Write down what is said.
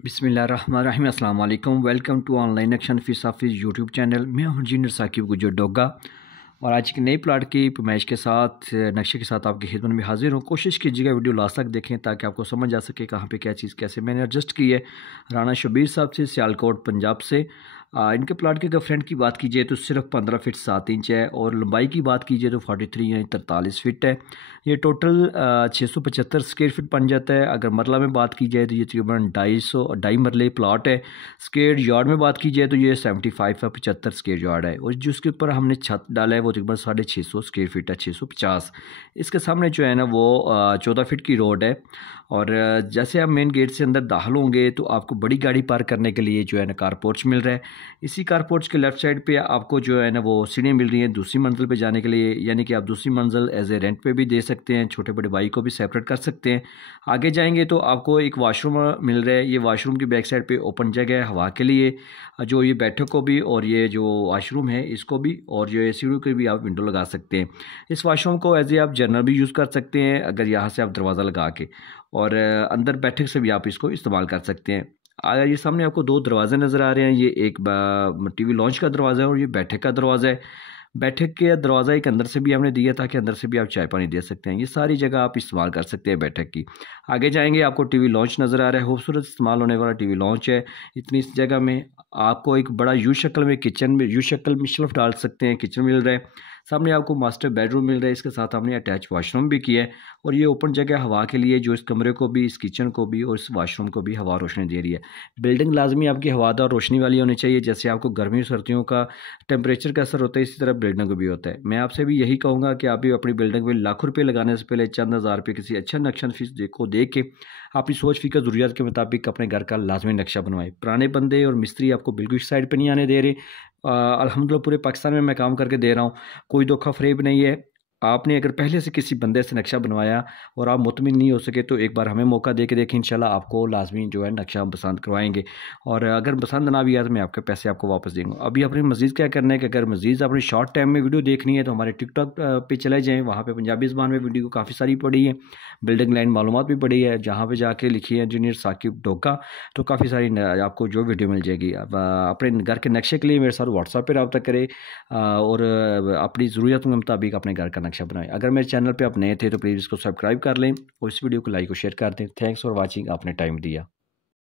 बिस्मिल्लाहिर्रहमानिर्रहीम। अस्सलाम वालेकुम। Welcome to online action fees office YouTube channel. मैं हूं इंजीनियर साकिब गुजर डोगा और आज एक नई प्लाट की पैमाइश के साथ नक्शे के साथ आपकी खिदमत में हाजिर हूं। कोशिश कीजिएगा वीडियो लास्ट तक देखें ताकि आपको समझ आ सके कहां पे क्या चीज़ कैसे मैंने एडजस्ट की है। राना शबीर साहब से, सियालकोट पंजाब से। इनके प्लाट के अगर फ्रंट की बात कीजिए तो सिर्फ 15 फीट 7 इंच है और लंबाई की बात कीजिए तो 43 यानी 43 फीट है। ये टोटल 675 स्क्वायर फीट बन जाता है। अगर मरला में बात की जाए तो ये तकरीबन 250 मरले प्लाट है। स्क्वायर यार्ड में बात की जाए तो ये 75 है, 75 स्क्वायर यार्ड है और जिसके ऊपर हमने छत डाला है वो तकरीबन 650 स्क्वायर फीट है, 650। इसके सामने जो है ना वो 14 फीट की रोड है और जैसे आप मेन गेट से अंदर दाखिल होंगे तो आपको बड़ी गाड़ी पार्क करने के लिए जो है ना कार पोर्च मिल रहा है। इसी कार पोर्च के लेफ़्ट साइड पे आपको जो है ना वो सीढ़ियाँ मिल रही हैं दूसरी मंजिल पे जाने के लिए, यानी कि आप दूसरी मंजिल एज ए रेंट पे भी दे सकते हैं, छोटे बड़े भाई को भी सेपरेट कर सकते हैं। आगे जाएंगे तो आपको एक वाशरूम मिल रहा है। ये वाशरूम की बैक साइड पे ओपन जगह है हवा के लिए, जो ये बैठक को भी और ये जो वाशरूम है इसको भी और जो ये सीढ़ियों के भी आप विंडो लगा सकते हैं। इस वाशरूम को एज ए आप जनरल भी यूज़ कर सकते हैं अगर यहाँ से आप दरवाज़ा लगा के, और अंदर बैठक से भी आप इसको इस्तेमाल कर सकते हैं। ये सामने आपको दो दरवाजे नज़र आ रहे हैं। ये एक टीवी लॉन्च का दरवाज़ा है और ये बैठक का दरवाज़ा है। बैठक के दरवाज़ा एक अंदर से भी हमने दिया ताकि अंदर से भी आप चाय पानी दे सकते हैं। ये सारी जगह आप इस्तेमाल कर सकते हैं बैठक की। आगे जाएंगे आपको टीवी लॉन्च नज़र आ रहा है, खूबसूरत इस्तेमाल होने वाला टीवी लॉन्च है। इतनी इस जगह में आपको एक बड़ा यू शक्ल में किचन में यू शक्ल में शेल्फ डाल सकते हैं, किचन मिल रहा है। सामने आपको मास्टर बेडरूम मिल रहा है, इसके साथ हमने अटैच वॉशरूम भी किया है और ये ओपन जगह हवा के लिए जो इस कमरे को भी, इस किचन को भी और इस वॉशरूम को भी हवा रोशनी दे रही है। बिल्डिंग लाजमी आपकी हवादार रोशनी वाली होनी चाहिए। जैसे आपको गर्मी सर्दियों का टेम्परेचर का असर होता है इसी तरह बिल्डिंग को भी होता है। मैं आपसे भी यही कहूँगा कि आप भी अपनी बिल्डिंग में लाखों रुपये लगाने से पहले चंद हज़ार रुपये किसी अच्छा नक्शा फीस को देख के अपनी सोच फिक्र ज़रूरियात के मुताबिक अपने घर का लाजमी नक्शा बनवाएं। पुराने बंदे और मिस्त्री आपको बिल्कुल इस साइड पर नहीं आने दे रहे। अल्हम्दुलिल्लाह पूरे पाकिस्तान में मैं काम करके दे रहा हूँ, कोई धोखा फ़रेब नहीं है। आपने अगर पहले से किसी बंदे से नक्शा बनवाया और आप मुतमिन नहीं हो सके तो एक बार हमें मौका दे के देखें, इंशाल्लाह आपको लाजमी जो है नक्शा हम पसंद करवाएंगे और अगर पसंद ना भी आया तो मैं आपके पैसे आपको वापस देंगे। अभी अपनी मज़ीद क्या करना है कि अगर मज़ीद अपनी शॉर्ट टाइम में वीडियो देखनी है तो हमारे टिकटॉक पे चले जाएँ, वहाँ पर पंजाबी ज़बान में वीडियो काफ़ी सारी पड़ी है, बिल्डिंग लाइन मालूमात भी पड़ी है, जहाँ पर जाके लिखी है इंजीनियर साकिब डोगा तो काफ़ी सारी आपको जो वीडियो मिल जाएगी। अपने घर के नक्शे के लिए मेरे साथ व्हाट्सएप पर रब्ता करें और अपनी ज़रूरत के मुताबिक अपने घर का नक्शा बनाएं। अगर मेरे चैनल पे आप नए थे तो प्लीज़ इसको सब्सक्राइब कर लें और इस वीडियो को लाइक और शेयर कर दें। थैंक्स फॉर वाचिंग, आपने टाइम दिया।